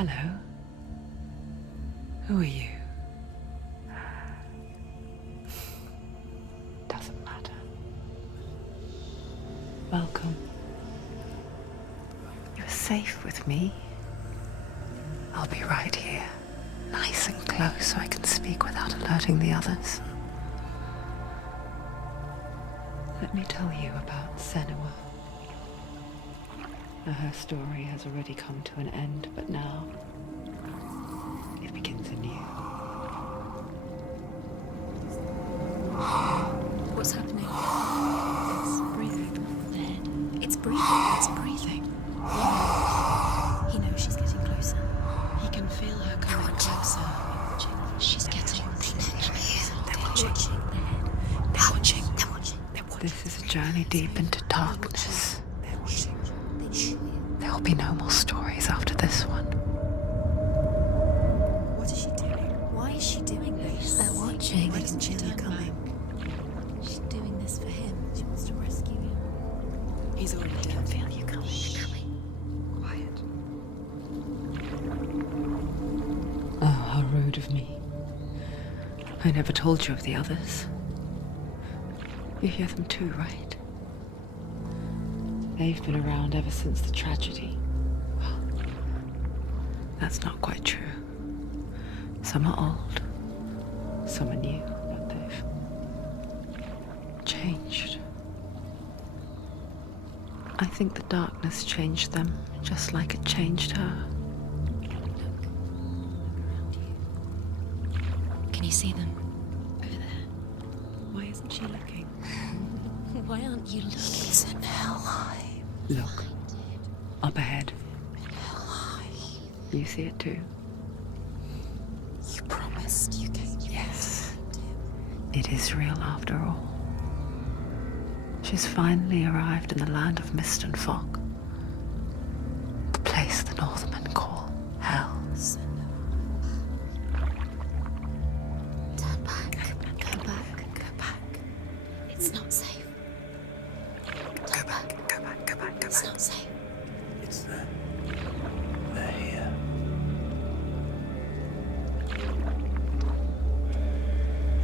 Hello. Who are you? Doesn't matter. Welcome. You're safe with me. I'll be right here, nice and close so I can speak without alerting the others. Let me tell you about Senua. Now, her story has already come to an end, but now it begins anew. What's happening? It's breathing. Dead. It's breathing. It's breathing. He knows she's getting closer. He can feel her coming closer. She's getting closer. They're watching. They're watching. They're watching. This is a journey deep into darkness. There will be no more stories after this one. What is she doing? Why is she doing this? They're watching. Why doesn't she turn coming? She's doing this for him. She wants to rescue him. He's already dead. I can feel you coming. Quiet. Oh, how rude of me. I never told you of the others. You hear them too, right? They've been around ever since the tragedy. Well, that's not quite true. Some are old, some are new, but they've changed. I think the darkness changed them, just like it changed her. Can you see them? Over there. Why isn't she looking? Why aren't you looking? He's in Hellblade. Look, up ahead. You see it too? You promised you came. Yes. It is real after all. She's finally arrived in the land of mist and fog. The place the Northmen call Hell. Turn back. Go back. Go back. It's not safe. Go back. Go back. Go back. Go It's back. not safe. It's them. They're here.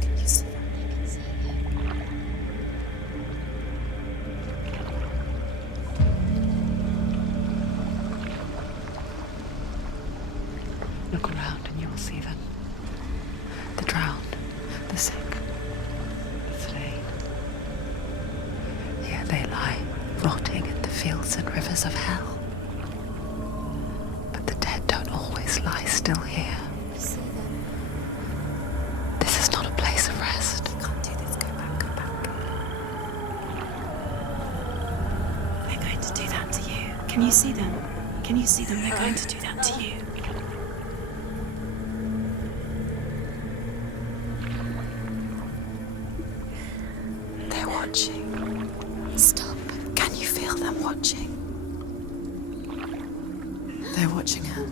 Can you see them? I can see you. Look around and you will see them. The drowned, the sick, the slain. Here they lie, rotting in the fields and rivers of hell. But the dead don't always lie still here. I see them. This is not a place of rest. You can't do this. Go back. Go back. They're going to do that to you. Can you see them? Can you see them? They're going to do that to you. They're watching. Stop. Can you feel them watching? They're watching her.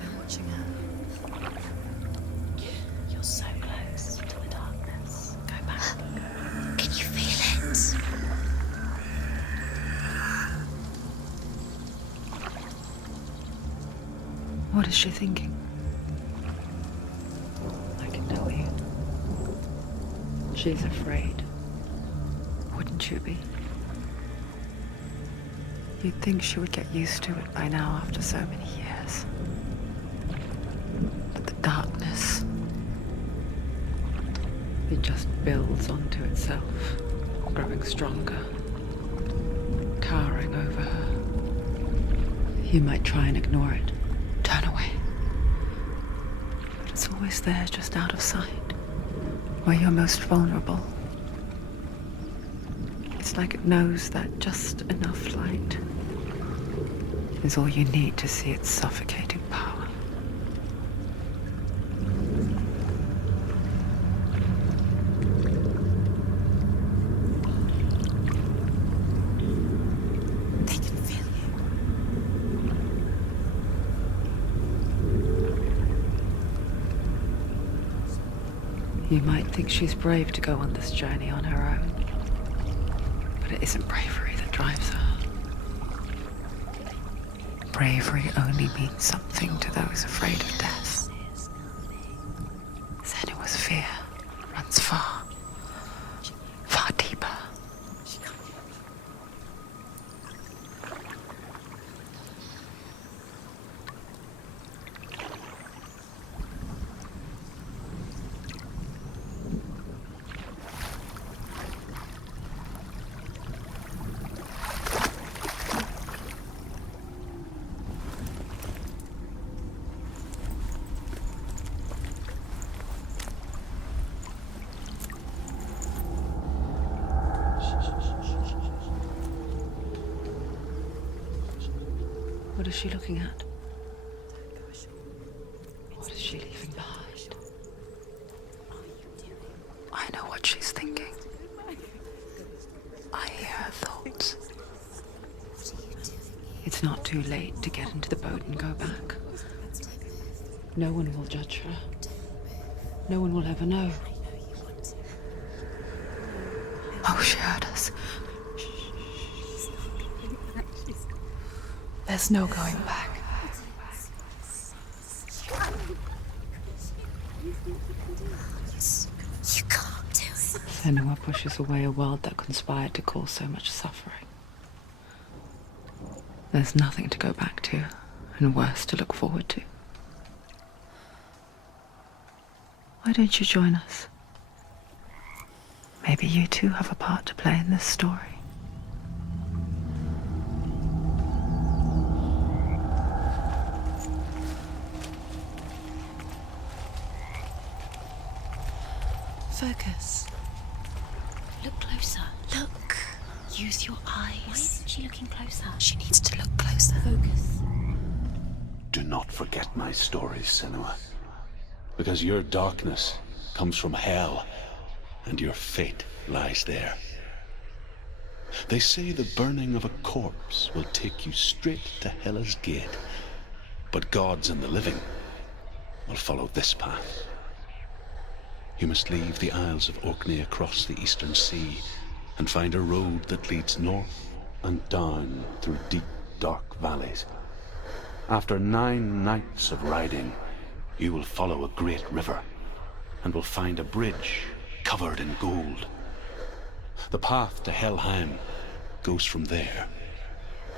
They're watching her. You're so close to the darkness. Go back. Can you feel it? What is she thinking? I can tell you. She's afraid. Wouldn't you be? You'd think she would get used to it by now after so many years. But the darkness, it just builds onto itself, growing stronger, towering over her. You might try and ignore it, turn away. But it's always there, just out of sight, where you're most vulnerable. It's like it knows that just enough light is all you need to see its suffocating power. They can feel you. You might think she's brave to go on this journey on her own, but it isn't bravery that drives her. bravery only means something to those afraid of death. Senua's fear runs far, far deeper. What is she looking at? What is she leaving behind? I know what she's thinking. I hear her thoughts. It's not too late to get into the boat and go back. No one will judge her. No one will ever know. Oh, she heard us. There's no going back. You can't do it. Senua pushes away a world that conspired to cause so much suffering. There's nothing to go back to, and worse to look forward to. Why don't you join us? Maybe you too have a part to play in this story. Focus. Look closer. Look. Use your eyes. Why isn't she looking closer? She needs to look closer. Focus. Do not forget my stories, Senua. Because your darkness comes from hell, and your fate lies there. They say the burning of a corpse will take you straight to Hela's gate, but gods and the living will follow this path. You must leave the Isles of Orkney across the eastern sea and find a road that leads north and down through deep, dark valleys. After 9 nights of riding, you will follow a great river and will find a bridge covered in gold. The path to Helheim goes from there,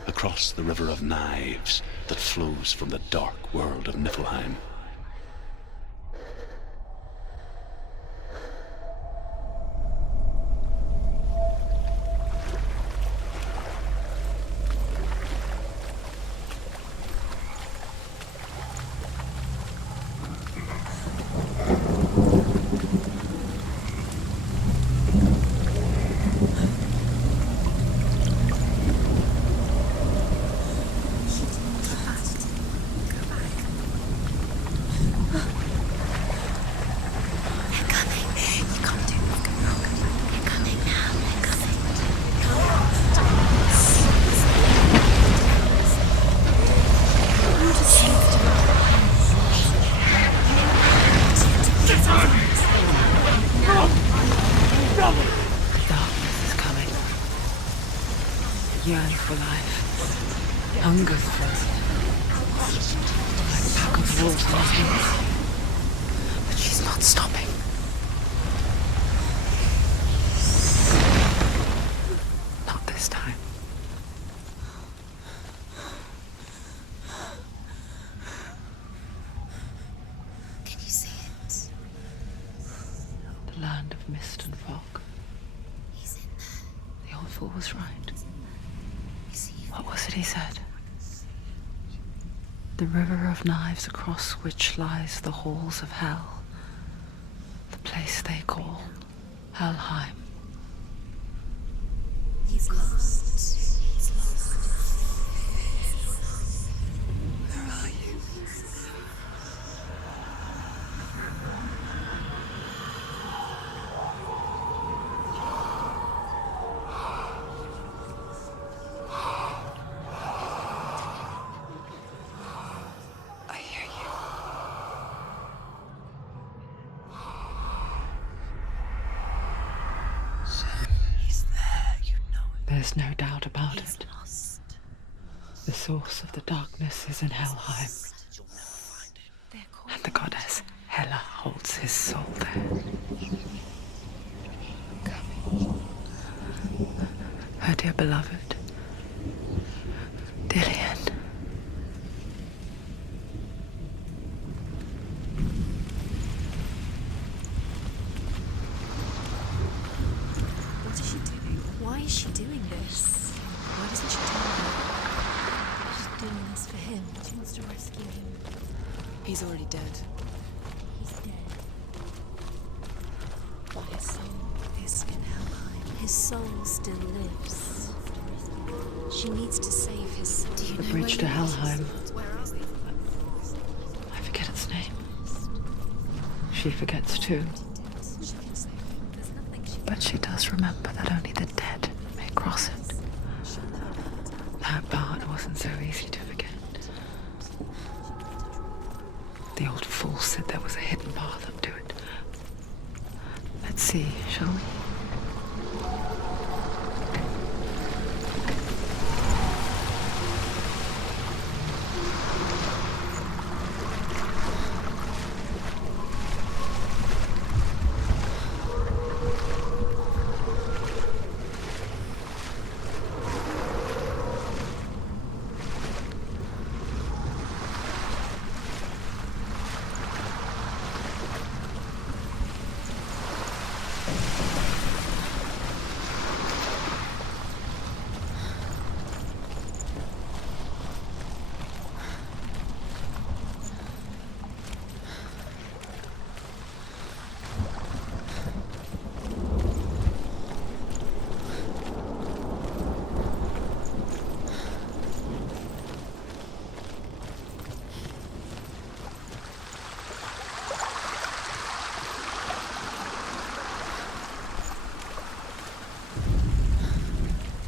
across the river of knives that flows from the dark world of Niflheim. Yearn for life, hunger for it, like a pack of wolves on his heels. But she's not stopping. Not this time. Can you see it? The land of mist and fog. He's in there. The old fool was right. You see? What was it he said? The river of knives across which lies the halls of hell. The place they call Helheim. He's lost. He's lost. Where are you? I hear you. He's there, you know it. There's no doubt about it. Lost. The source of the darkness is in Helheim, and the goddess Hela holds his soul there. Her dear beloved, Dillian. What is she doing? Why is she doing this? Why doesn't she tell him? She's doing this for him. She wants to rescue him. He's already dead. He's dead. But his soul is in Helheim. His soul still lives. She needs to save his soul. Do you The know bridge to where he is? Helheim. Where are we? I forget its name. She forgets too, She can save him. There's nothing she but she does remember that only the dead may cross it. That part wasn't so easy to forget. The old fool said there was a hidden path up to it. Let's see, shall we?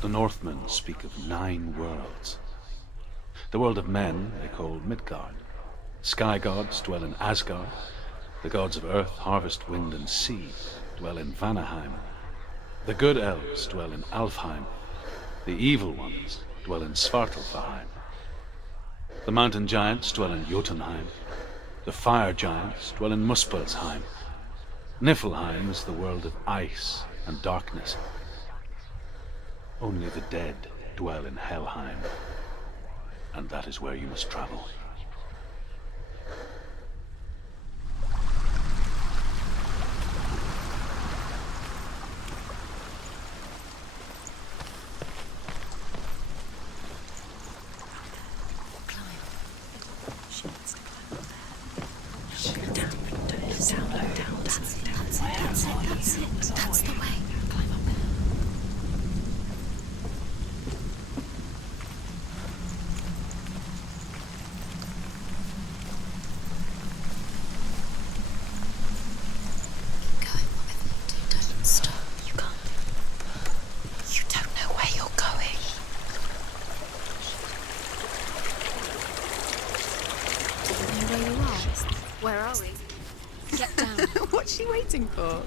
The Northmen speak of 9 worlds. The world of men they call Midgard. Sky gods dwell in Asgard. The gods of earth, harvest, wind, and sea dwell in Vanaheim. The good elves dwell in Alfheim. The evil ones dwell in Svartalfheim. The mountain giants dwell in Jotunheim. The fire giants dwell in Muspelheim. Niflheim is the world of ice and darkness. Only the dead dwell in Helheim, and that is where you must travel. She wants to climb up Down. That's it. That's the way. Climb up there. Keep going, whatever you do, don't stop. You can't. You don't know where you're going. You know where you are? Where are we? Get down. What's she waiting for?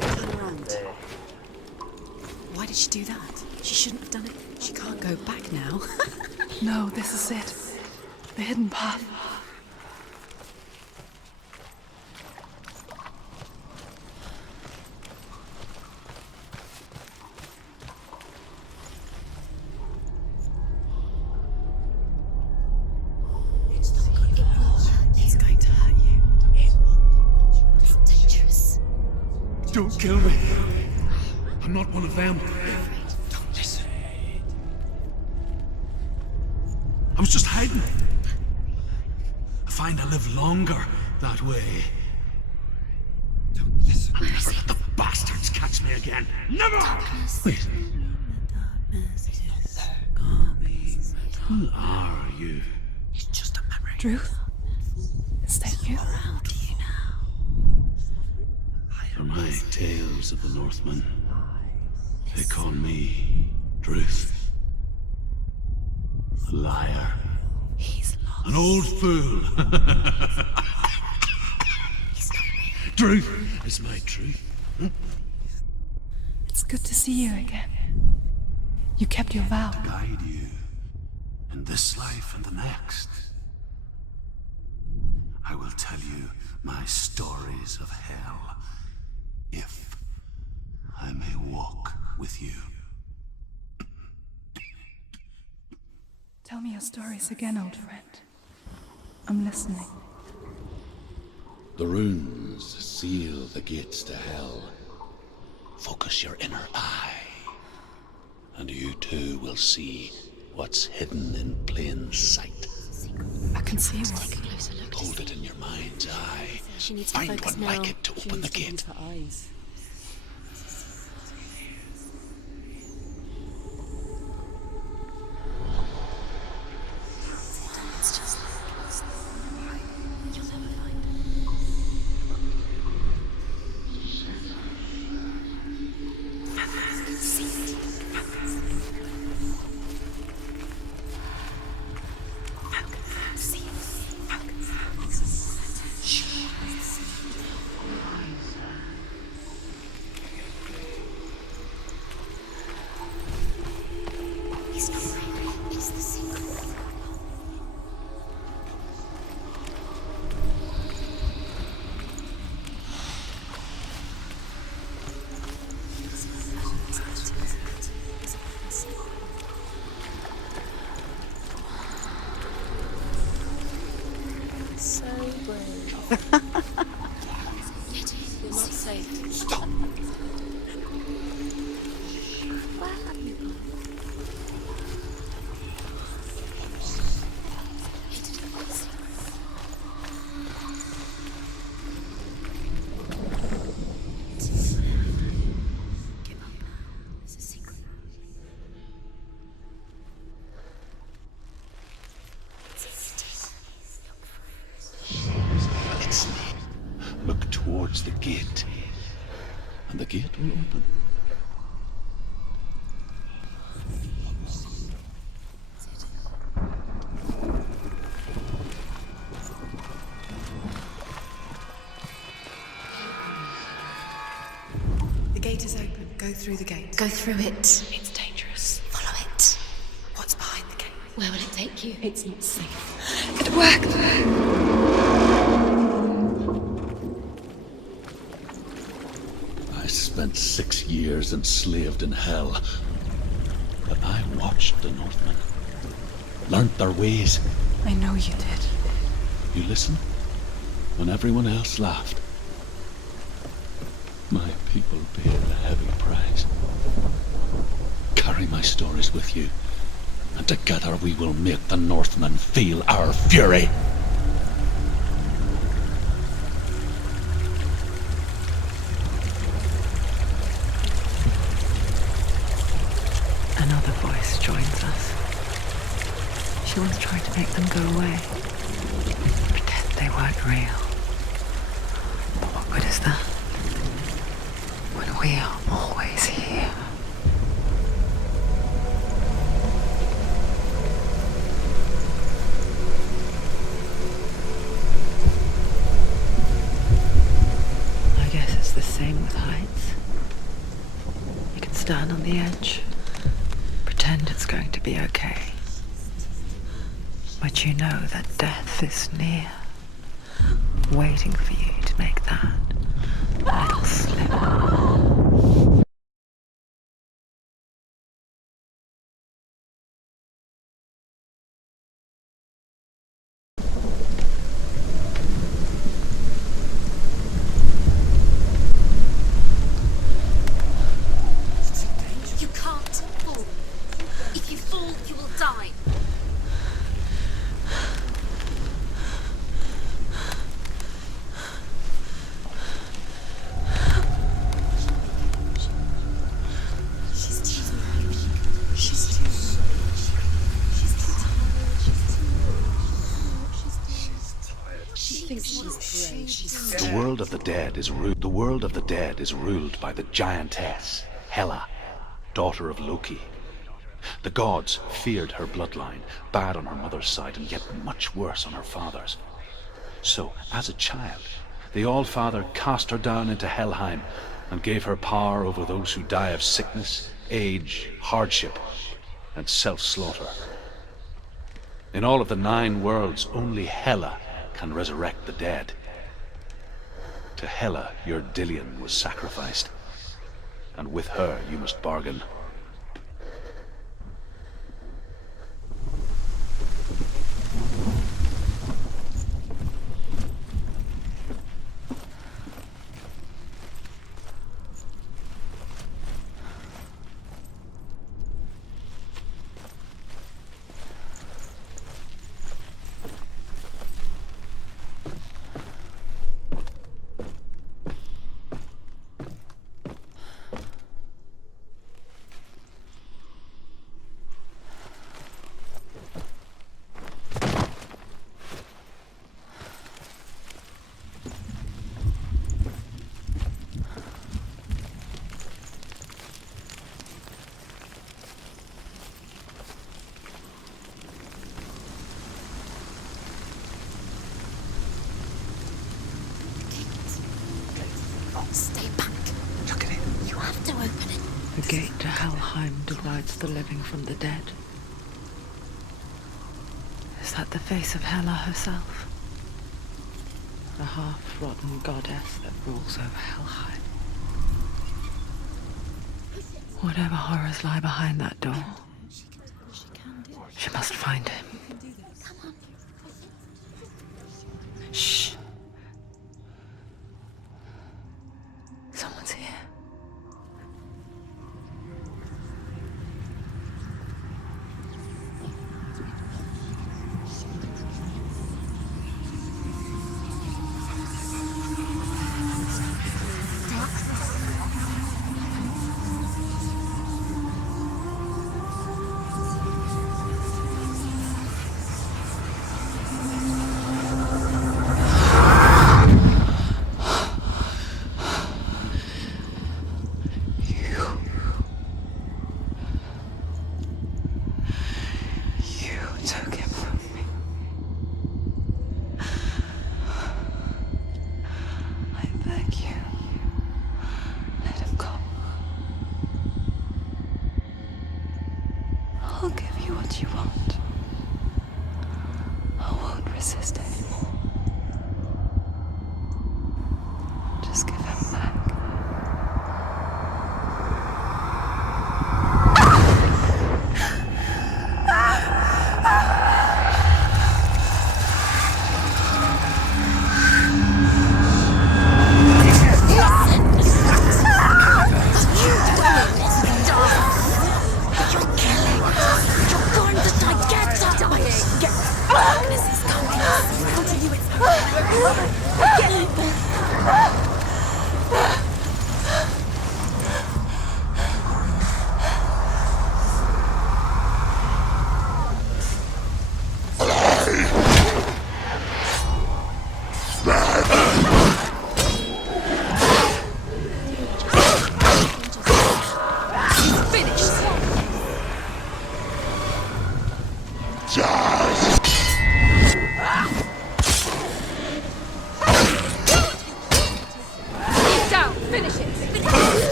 Turn around. Why did she do that? She shouldn't have done it. She can't go back now. No, this is it. The hidden path. It's going to hurt you. It's dangerous. Don't kill me. I'm not one of them. Don't Listen. I was just hiding. I find I live longer that way. Don't listen. I'll never let the bastards catch me again. Never! Wait. Who are you? It's just a memory. Truth? Is that you? How do you know? For my tales of the Northmen, they call me Druth. A liar. He's lost. An old fool. Truth is my truth. It's good to see you again. You kept your vow. Guide you in this life and the next. I will tell you my stories of hell, if I may walk with you. Tell me your stories again, old friend. I'm listening. The runes seal the gates to hell. Focus your inner eye, and you too will see what's hidden in plain sight. I can see what. Take a closer look. Hold it in your mind's eye. She needs to Find focus one now. like it to open the gate. Her eyes. It's just you'll never find He's not right. It's the secret. So brave. You're not safe. Stop! Where have you gone? Hit it closer. Give up. It's a secret. It's look towards the gate, and the gate will open. The gate is open. Go through the gate. Go through it. It's dangerous. Follow it. What's behind the gate? Where will it take you? It's not safe. It worked! I spent 6 years enslaved in hell, but I watched the Northmen, learnt their ways. I know you did. You listened when everyone else laughed. My people paid a heavy price. Carry my stories with you, and together we will make the Northmen feel our fury. Another voice joins us. She once tried to make them go away. Pretend they weren't real. But what good is that? When we are always here. I guess it's the same with heights. You can stand on the edge, pretend it's going to be okay. But you know that death is near, waiting for you to make that little slip. You can't fall. If you fall, you will die. The world of the dead is ruled by the giantess Hela, daughter of Loki. The gods feared her bloodline, bad on her mother's side and yet much worse on her father's. So, as a child, the All-Father cast her down into Helheim and gave her power over those who die of sickness, age, hardship, and self-slaughter. In all of the 9 worlds, only Hela can resurrect the dead. To Hela, your Dillion was sacrificed, and with her you must bargain. Stay back. Look at it. You have to open it. The gate to Helheim divides the living from the dead. Is that the face of Hela herself? The half-rotten goddess that rules over Helheim. Whatever horrors lie behind that door, she must find him. Shh. Someone's here. I'll give you what you want. I won't resist anymore. Just give him back.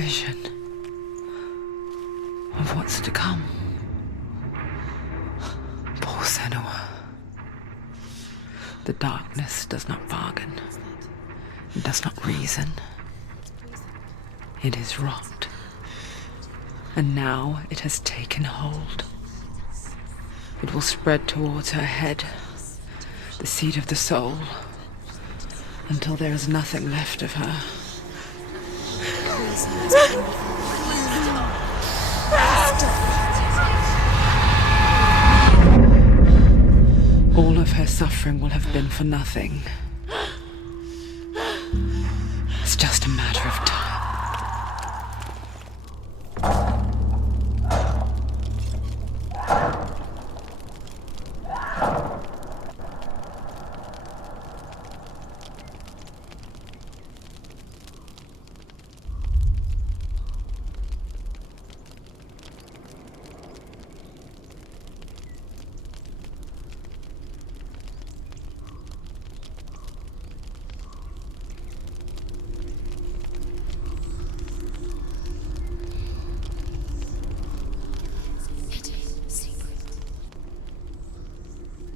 vision of what's to come. Poor Senua. The darkness does not bargain. It does not reason. It is rot. And now it has taken hold. It will spread towards her head, the seat of the soul, until there is nothing left of her. All of her suffering will have been for nothing. It's just a matter of time.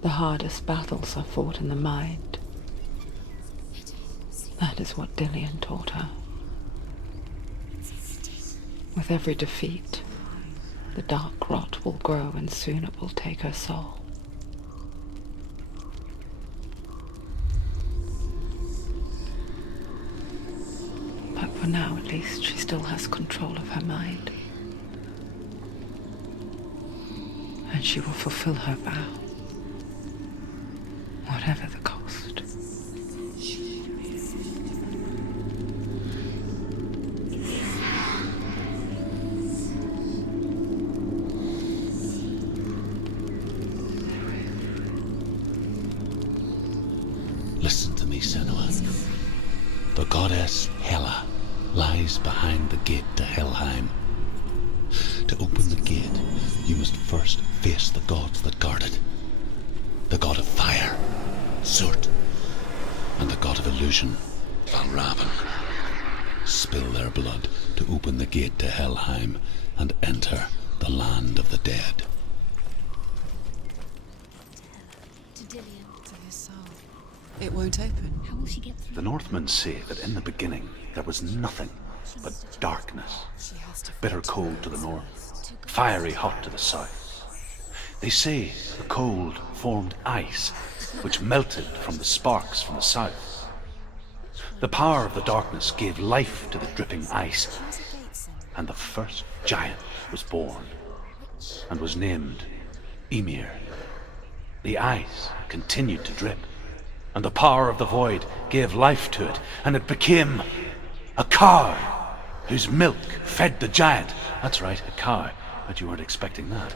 The hardest battles are fought in the mind. That is what Dillian taught her. With every defeat, the dark rot will grow and soon it will take her soul. But for now, at least, she still has control of her mind. And she will fulfill her vow. Whatever the cost. Listen to me, Senua. The goddess Hela lies behind the gate to Helheim. To open the gate, you must first face the gods that guard it. The god of fire, Surt, and the god of illusion, Valravan. Spill their blood to open the gate to Helheim and enter the land of the dead. To Dillian. To his soul. It won't open. How will she get through? The Northmen say that in the beginning there was nothing but darkness. She has to Bitter cold to the north, fiery hot to the south. They say the cold formed ice, which melted from the sparks from the south. The power of the darkness gave life to the dripping ice, and the first giant was born, and was named Ymir. The ice continued to drip, and the power of the void gave life to it, and it became a cow, whose milk fed the giant. That's right, a cow. Bet you weren't expecting that.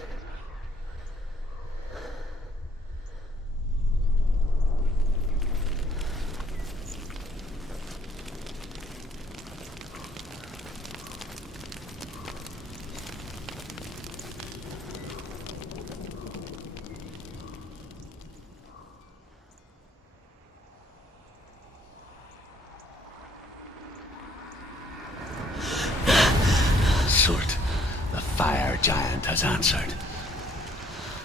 Surt, the fire giant, has answered.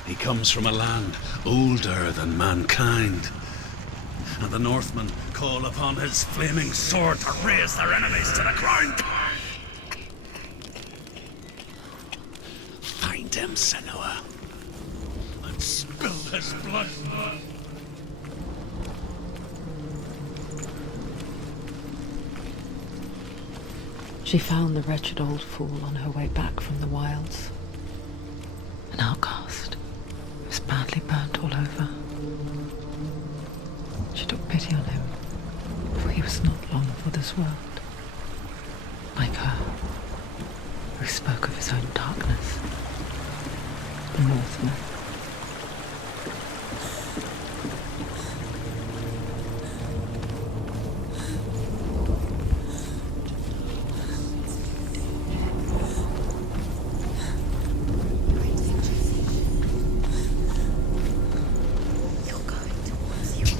He comes from a land older than mankind, and the Northmen call upon his flaming sword to raise their enemies to the ground. Find him, Senua, and spill his blood. She found the wretched old fool on her way back from the wilds. An outcast. He was badly burnt all over. She took pity on him, for he was not long for this world. Like her, who spoke of his own darkness. The Northman. Give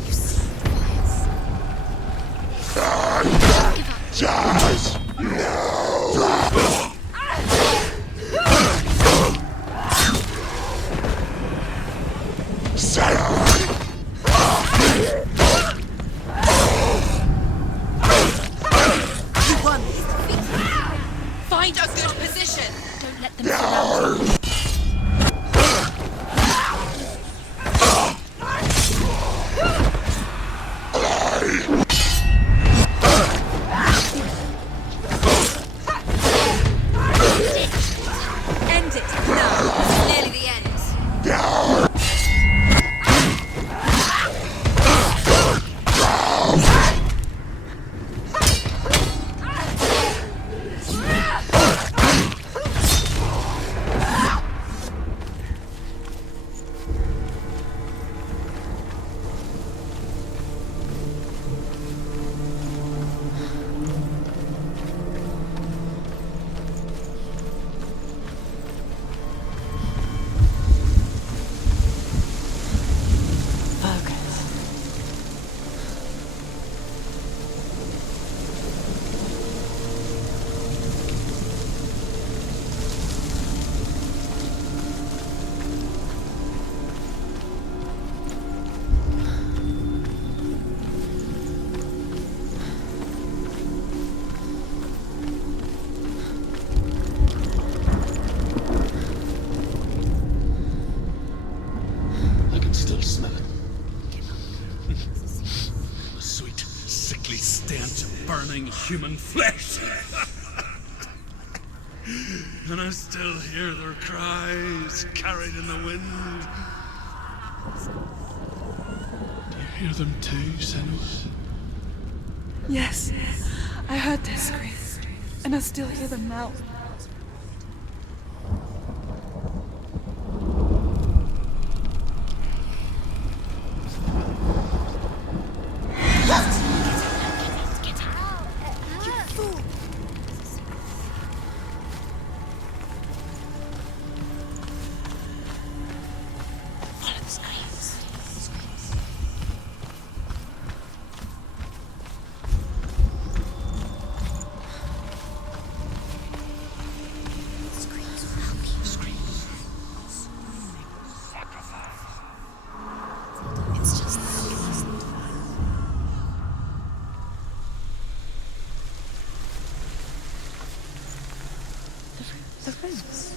up. Just no. your position! Don't let them surround you. End it now. It's nearly the end. I can still smell it. The sweet, sickly stench of burning human flesh. And I still hear their cries carried in the wind. Do you hear them too, Senua? Yes, I heard their screams, and I still hear them now. The roots.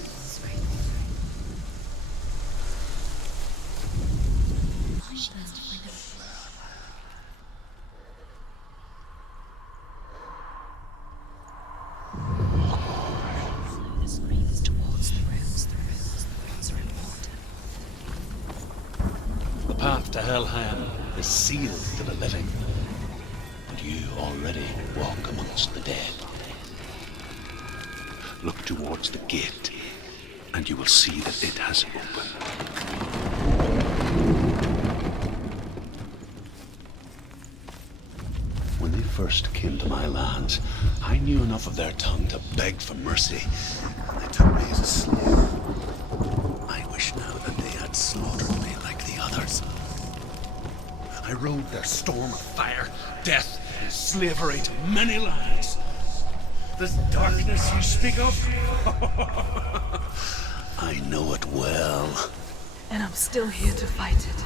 The screams towards the roots. The roots are important. The path to Helheim is sealed to the living, and you already walk amongst the dead. Look towards the gate, and you will see that it has opened. When they first came to my lands, I knew enough of their tongue to beg for mercy, and they took me as a slave. I wish now that they had slaughtered me like the others. I rode their storm of fire, death, and slavery to many lands. This darkness you speak of? I know it well. And I'm still here to fight it.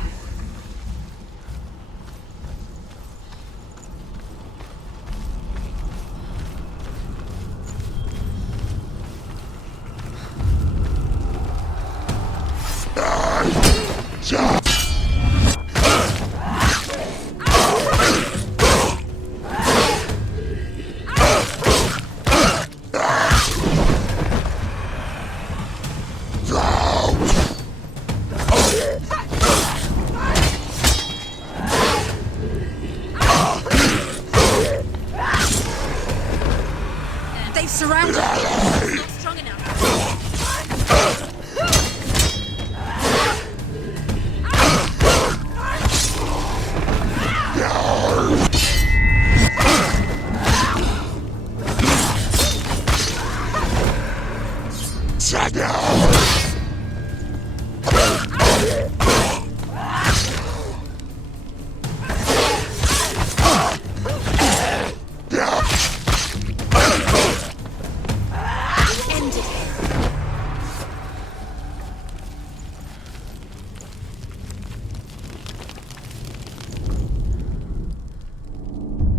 They've surrounded me. Not strong enough.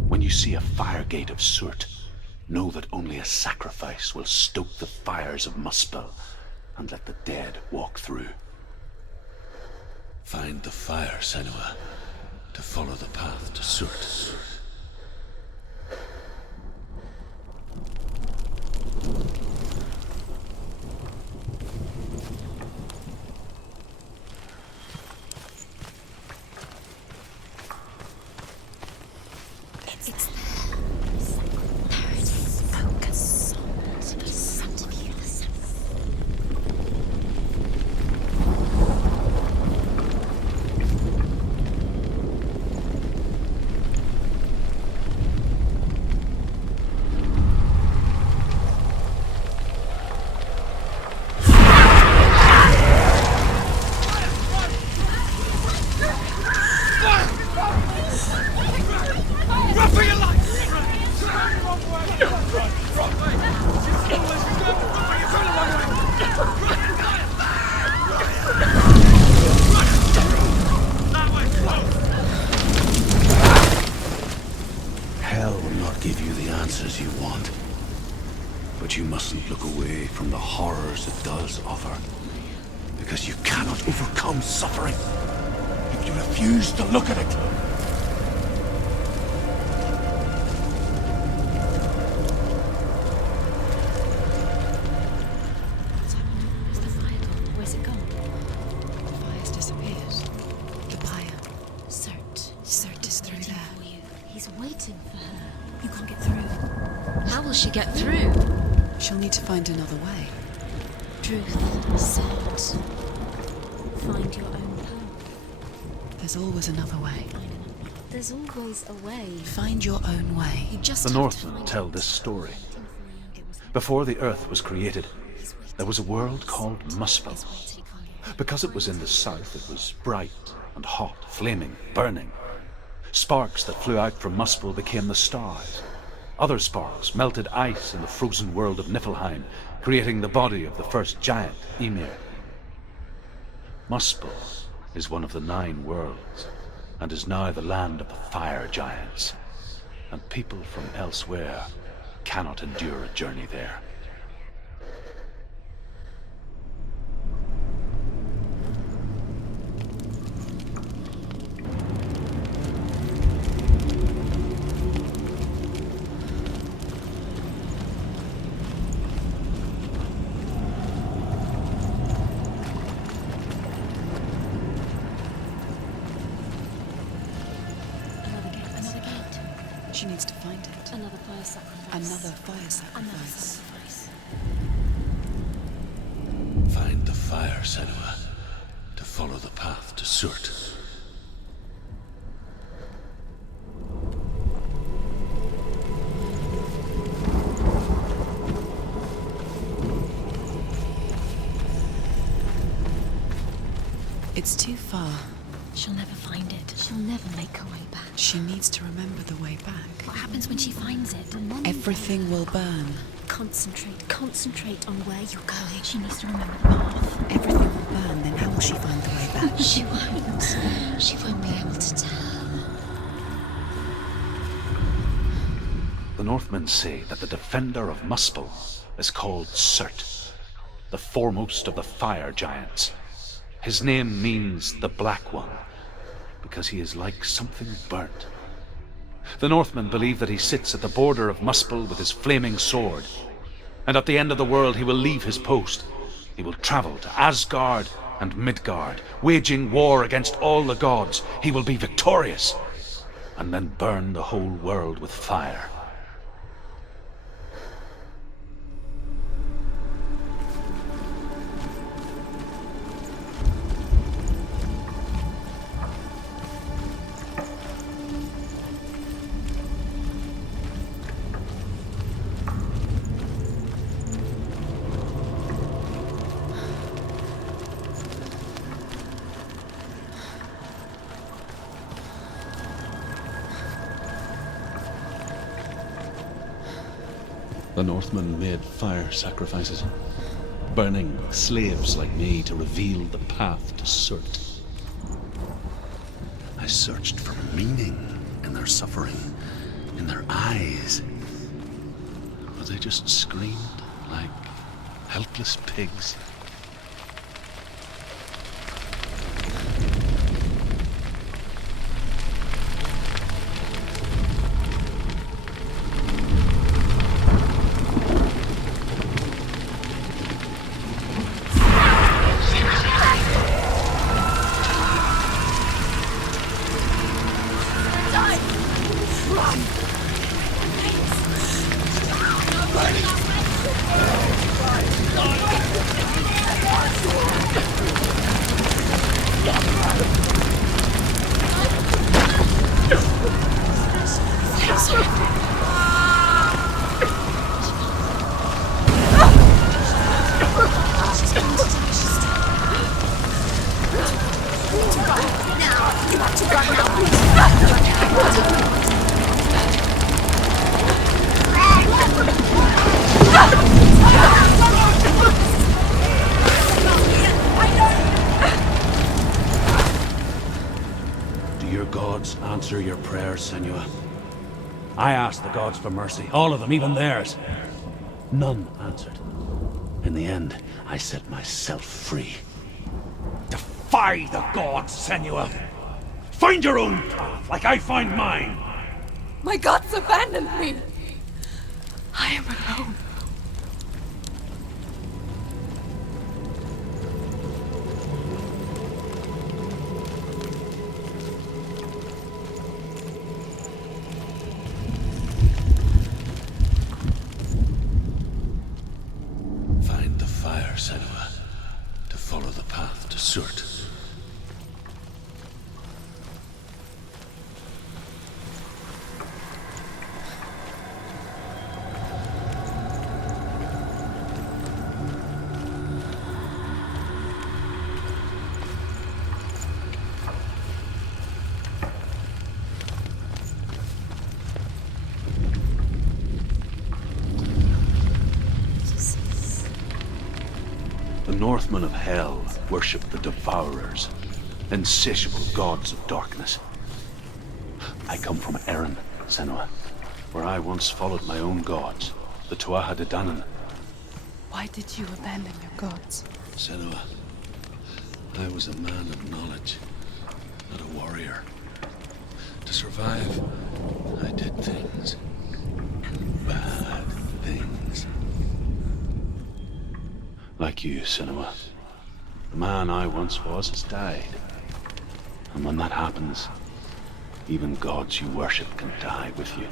When you see a fire gate of soot, know that only a sacrifice will stoke the fires of Muspel and let the dead walk through. Find the fire, Senua, to follow the path to Surt. It's there. There it is. Focus on the front of you. Hell will not give you the answers you want. But you mustn't look away from the horrors it does offer. Because you cannot overcome suffering if you refuse to look at it. What's happened? Is the fire gone? Where's it gone? The fire's disappeared. The pyre. Cert. Cert is through Waiting there. for you. He's waiting for her. You can't get through. How will she get through? She'll need to find another way. Truth. Cert. Find your own path. There's always another way. There's always a way. Find your own way. You just The have to Northmen find tell it. this story. Before the earth was created, there was a world called Muspel. Because it was in the south, it was bright and hot, flaming, burning. Sparks that flew out from Muspel became the stars. Other sparks melted ice in the frozen world of Niflheim, creating the body of the first giant, Ymir. Muspel is one of the 9 worlds, and is now the land of the fire giants. And people from elsewhere cannot endure a journey there. Another gate. She needs to find it. Another fire sacrifice. Another fire Another sacrifice. sacrifice. Find the fire, Senua, to follow the path to Surt. It's too far. She'll never find it. She'll never make her way back. She needs to remember the way back. What happens when she finds it? Everything will burn. Concentrate on where you're going. She needs to remember the path. Everything will burn, then how will she find the way back? She won't. She won't be able to tell. The Northmen say that the defender of Muspel is called Surt, the foremost of the fire giants. His name means the Black One, because he is like something burnt. The Northmen believe that he sits at the border of Muspel with his flaming sword, and at the end of the world he will leave his post. He will travel to Asgard and Midgard, waging war against all the gods. He will be victorious, and then burn the whole world with fire. The Northmen made fire sacrifices, burning slaves like me to reveal the path to Surt. I searched for meaning in their suffering, in their eyes. they just screamed like helpless pigs. Answer your prayers, Senua. I asked the gods for mercy, all of them, even theirs. None answered. In the end, I set myself free. Defy the gods, Senua! Find your own path, like I find mine! My gods abandoned me! I am alone. Senua, to follow the path to Surt. The Northmen of Hell worship the Devourers, insatiable gods of darkness. I come from Erin, Senua, where I once followed my own gods, the Tuatha De Danann. Why did you abandon your gods? Senua, I was a man of knowledge, not a warrior. To survive, I did things. Bad things. Like you, Senua. The man I once was has died. And when that happens, even gods you worship can die with you.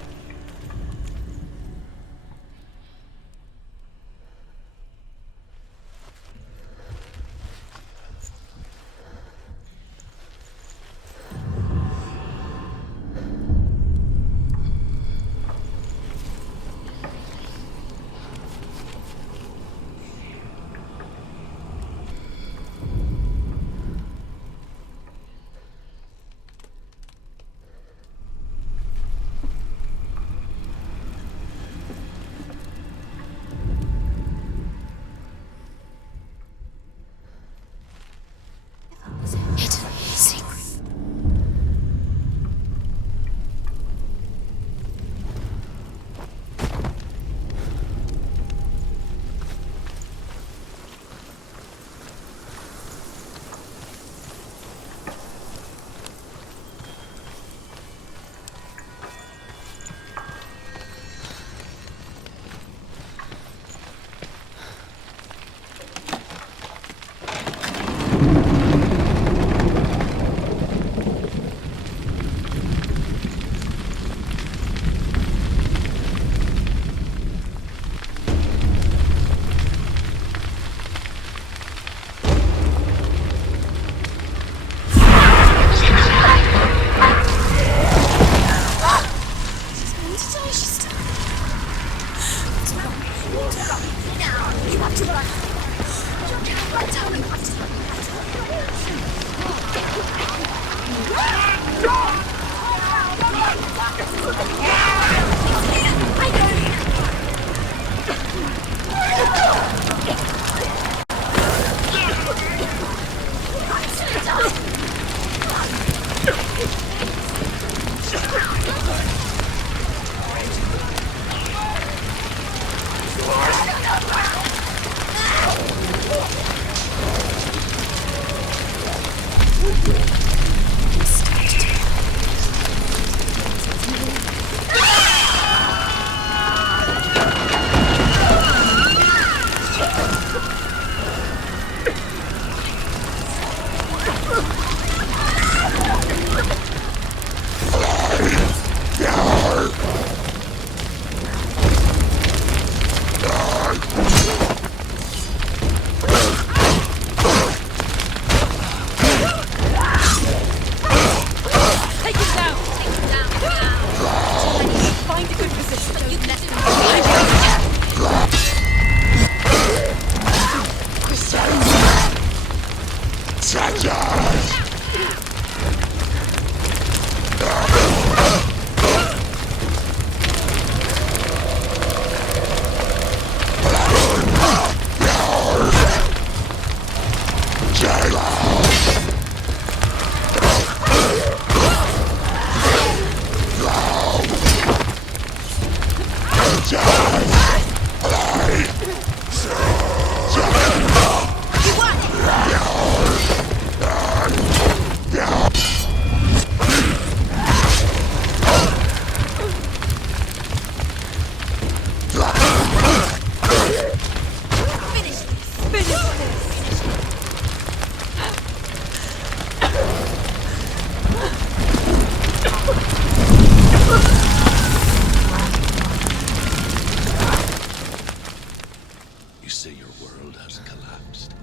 You say your world has collapsed.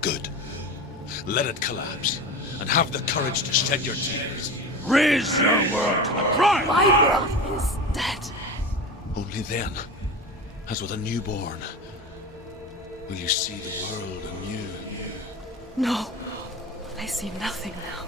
Good. Let it collapse, and have the courage to shed your tears. Raise your world to the crime! My world is dead. Only then, as with a newborn, will you see the world anew. No, I see nothing now.